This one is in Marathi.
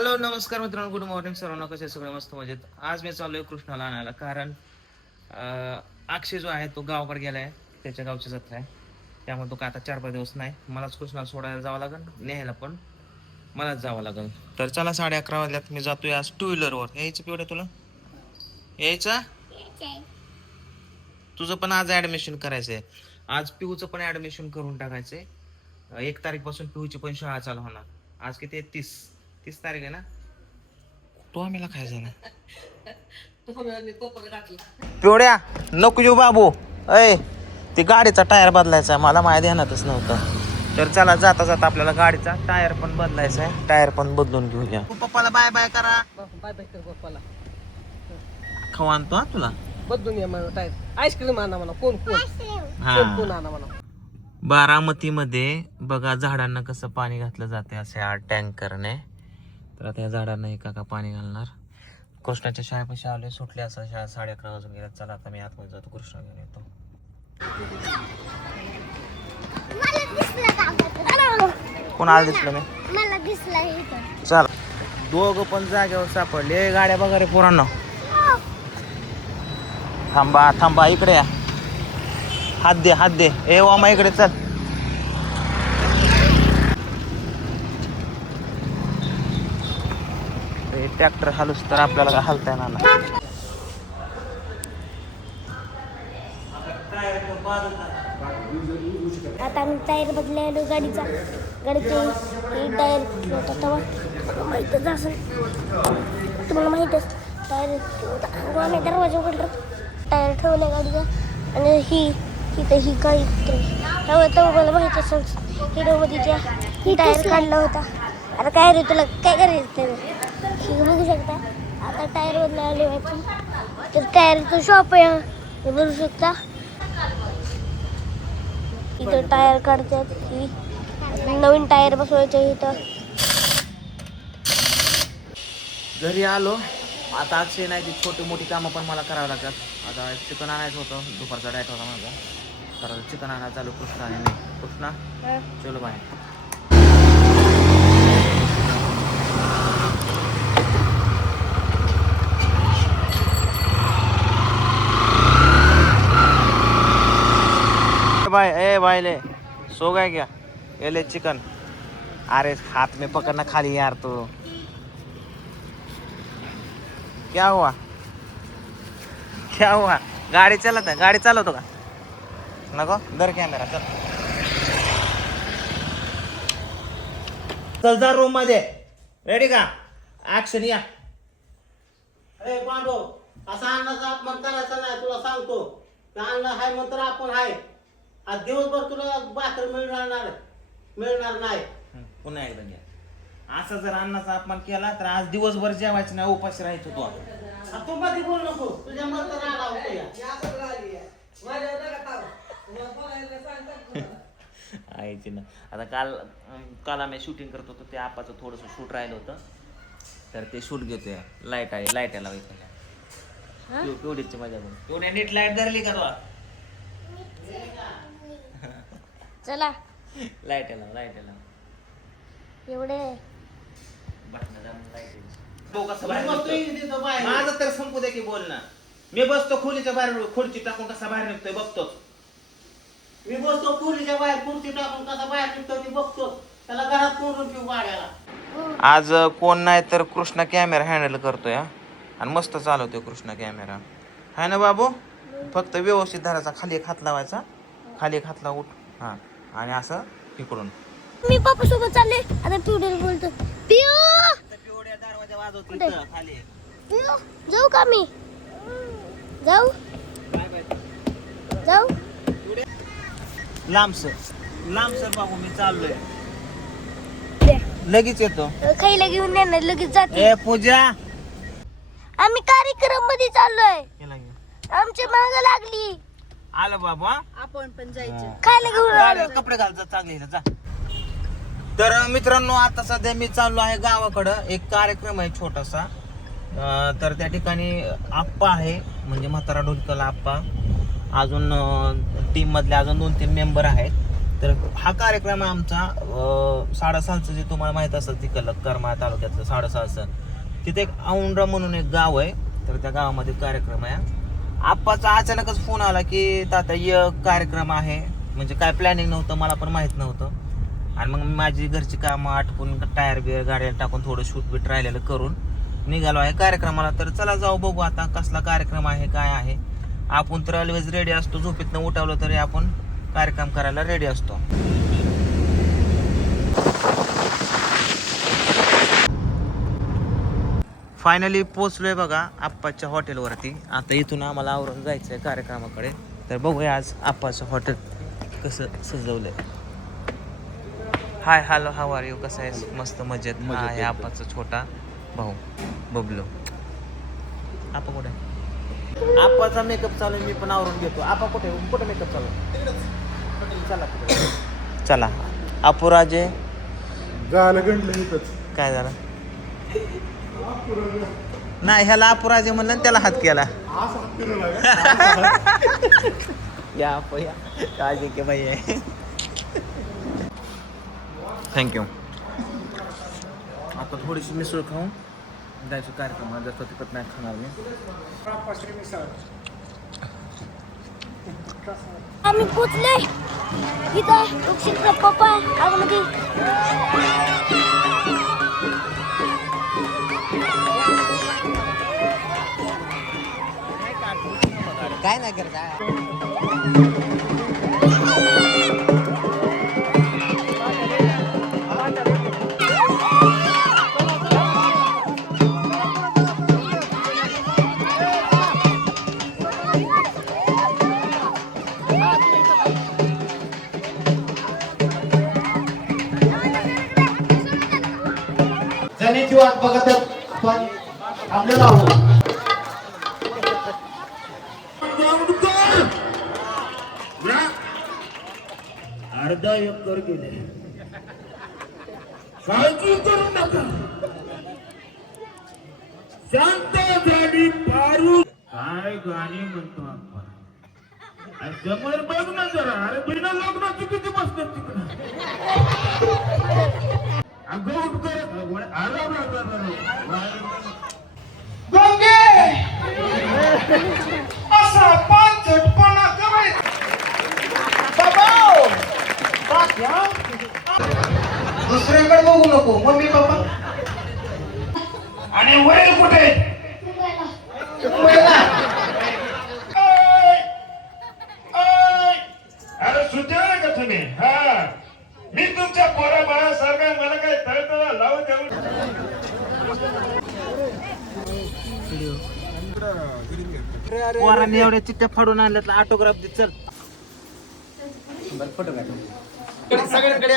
हॅलो नमस्कार मित्रांनो, गुड मॉर्निंग सर्वांना. कसे सगळे मस्त मजेत. आज मी चाललोय कृष्णाला आणायला, कारण अक्षय जो आहे तो गावाकडे गेलाय, त्याच्या गावची जत्रा आहे. त्यामुळे तो काय आता 4-5 दिवस नाही. मलाच कृष्णाला सोडायला जावं लागेल, न्यायला पण मलाच जावं लागेल. तर चला 11:30 वाजल्यात. मी जातोय आज 2 व्हीलरवर. यायचं पिवड्या तुला? यायचं? तुझं पण आज ऍडमिशन करायचंय. आज पिऊचं पण ऍडमिशन करून टाकायचंय. 1 तारीख पिऊची पण शाळा चालू होणार. आज किती आहे? 30 तारीख आहे ना. तो आम्ही खायचा ना पिवड्या नको येऊ बाबू. अय ती गाडीचा टायर बदलायचा आहे, मला माहिती ध्यानातच नव्हतं. तर चला जाता जाता आपल्याला गाडीचा टायर पण बदलायचा आहे. टायर पण बदलून घेऊया. पप्पाला बाय बाय करा. बाय बाय कर पप्पाला. खाऊ आणतो हा तुला. बदलून या मला टायर. आईस्क्रीम आणा म्हणा. कोण कोण आणा म्हणा. बारामतीमध्ये बघा झाडांना कसं पाणी घातलं जाते असे टँकरने. तर आता या झाडांना एक काका पाणी घालणार. कृष्णाच्या शाळेपाशी आले, सुटले असं शाळा 11:30 वाजून गेल्या. चला आता मी आतमध्ये जातो, कृष्णा घेऊन येतो. कोणाला दिसलं मी? मला दिसला. चल दोघं पण जागेवर सापडले. गाड्या बघा रे पोरांना. थांबा थांबा, इकडे या. हात दे ए वामा, इकडे चल. ट्रॅक्टर हालूस तर आपल्याला काय हालता येणार नाही. आता आम्ही टायर बदलायलो गाडीचा टायर माहीतच असेल तुम्हाला. माहीतच टायर आम्ही दरवाजा उघडला, टायर ठेवला गाडीचा. आणि ही काही तेव्हा मला माहीत असेल हिरोमध्ये ही टायर काढला होता. आता काय रे तुला काय करायचं हे बघू शकता. आता टायर बदलायला आपण, तर टायरचं शॉप आहे हे बघू शकता. इथं टायर काढतात. ही नवीन टायर बसवायचं इथं. घरी आलो आता. अक्षय नाही, ती छोटी मोठी कामं पण मला करावं लागतात. आता चिकन आणायचं होतं, दुपारचा डायट होता माझा. तर चिकन आणायला चालू कृष्णा आणि मी. कृष्णा चलो बाहेर. भाई ए भाई ले सो गए क्या? ये ले चिकन. अरे हाथ में पकड़ना खाली यार. तो क्या हुआ? गाडी चालवतो का? नको दर कॅमेरा. चल जा रूम मध्ये. रेडी का? ऍक्शन या. अरे पांडव, असा अन्नाचा अपमान करायचा नाही, तुला सांगतो. अन्न हाय म्हणतर आपण हाय. आज दिवसभर तुला भाकर मिळणार नाही. पुन्हा एकदा घ्या. असा जर अन्नाचा अपमान केला तर आज दिवसभर जेवायचं नाही, उपाशी राहायचो तो. तू मध्ये बोल नको, तुझ्या मत राडा होतो या. आईची ना. आता काल आम्ही शूटिंग करत होतो, ते आपाचं थोडंसं शूट राहिलं होतं, तर ते शूट घेतोय. लाईट लावायचं तेवढीची मजा बघ. तेवढ्या नीट लाईट धरली का तुला? चला लाईट लाव एवढे माझं तर संपू दे की बोल ना. मी बसतो खोलीच्या बाहेर, खुर्ची टाकून कसा बाहेर निघतोय बघतोच. मी बसतो खोलीच्या बाहेर, खुर्ची टाकून कसा बाहेर निघतो मी बघतो. त्याला घरात कोंडून ठेवू गाड्याला. आज कोण नाही तर कृष्णा कॅमेरा हँडल करतोय आणि मस्त चालवतोय कृष्णा कॅमेरा. हाय ना बाबू? फक्त व्यवस्थित धरायचा, खाली एक हात लावायचा, खाली एक हात लावून हा, आणि असं इकडून. मी पप्पा सोबत चालले. आता पिवड्याला बोलतो, पिवड्या दरवाजा वाजवतोय खाली. पिऊ जाऊ का? मी जाऊ लांब सर बाबू, मी चाललोय. लगेच येतो. खायला घेऊन येणार, लगेच जाते. ए पूजा, आम्ही कार्यक्रम मध्ये चाललोय. केला घे. आमच्या माग लागली. आलो बाबा. आपण पण जायचं. खायला घेऊन आलो. कपडे घाल जा, चांगले जा. तर मित्रांनो, आता सध्या मी चाललो आहे गावाकडं. एक कार्यक्रम आहे छोटासा. तर त्या ठिकाणी आप्पा आहे, म्हणजे म्हातारा ढोलकला आप्पा. अजून टीम मधले अजून 2-3 मेंबर आहेत. तर हा कार्यक्रम आहे आमचा साडासालचं, जे तुम्हाला माहित असेल तिकडलं करमाळा तालुक्यातलं साडासालचं. तिथे एक औंढा म्हणून एक गाव आहे, तर त्या गावामध्ये कार्यक्रम आहे. आप्पाचा अचानकच फोन आला की ताता कार्यक्रम आहे, म्हणजे काय प्लॅनिंग नव्हतं, मला पण माहित नव्हतं. आणि मग माझी घरची कामं आटपून टायर बियर गाड्याला टाकून थोडं शूट बीट राहिलेलं करून निघालो आहे कार्यक्रमाला. तर चला जाऊ बघू आता कसला कार्यक्रम आहे काय आहे. आपण तर ऑलवेज रेडी असतो, झोपेतनं उठावलं तरी आपण कार्यक्रम करायला रेडी असतो. फायनली पोचलोय बघा आप्पाच्या हॉटेलवरती. आता इथून आम्हाला आवरून जायचं आहे कार्यक्रमाकडे. तर बघूया आज आप्पाचं हॉटेल कसं सजवलंय. Hi hello how are you, कसं आहे? मस्त मजेत. हा आहे आप्पाचा छोटा भाऊ बबलू. आपा कुठे? आप्पाचा मेकअप चालू आहे, मी पण आवरून घेतो. आपा कुठे कुठे मेकअप चालू आहे? चला चला. अपुराजे झालं गंडलं इथंच. काय झालं? नाही, ह्याला अपुराजे म्हणलं आणि त्याला हात केला. या या काळजी के बाई आहे. थँक्यू. आता थोडीशी मिसळ खाऊन जायचं कार्यक्रम. जास्त तिकट नाही खाणार मी. आम्ही पोचले इथं. तुमचा पप्पा आतमध्ये. काय नाही करत. जाण्याची वाट बघत आपल्याला अर्धा एकर गेले. काळजी करू नका, शांत झाली पारू. काय गाणी म्हणतो आपण. समोर बघ ना जरा. अरे बिना लग्नाची किती बसतात तिकडं. अगं उठ करत असा पाचटपणा करायचा. दुसऱ्याकडे बघू नको. मम्मी पप्पा आणि वैल कुठे? अरे सुद्धा का तुम्ही? हा, मी तुमच्या पोरा बाळासारखा. मला काय तळतळा लावून देऊ. पोरांनी एवढ्या चिठ्ठ्या फाडून आणल्यात. ऑटोग्राफ दे चल. सगळ्यांकडे